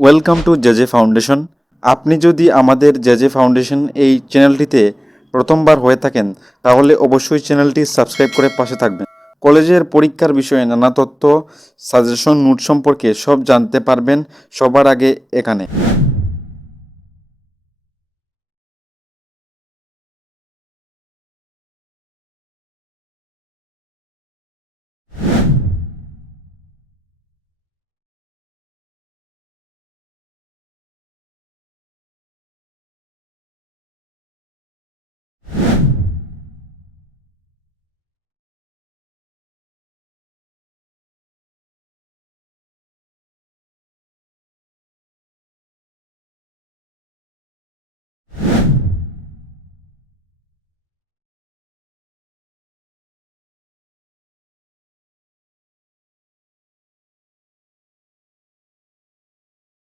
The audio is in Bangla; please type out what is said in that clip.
Welcome to JJ foundation. আপনি যদি আমাদের জেজে ফাউন্ডেশন এই চ্যানেলটিতে প্রথমবার হয়ে থাকেন তাহলে অবশ্যই চ্যানেলটি সাবস্ক্রাইব করে পাশে থাকবেন। কলেজের পরীক্ষার বিষয়ে নানা তথ্য, সাজেশন, নোট সম্পর্কে সব জানতে পারবেন সবার আগে এখানে।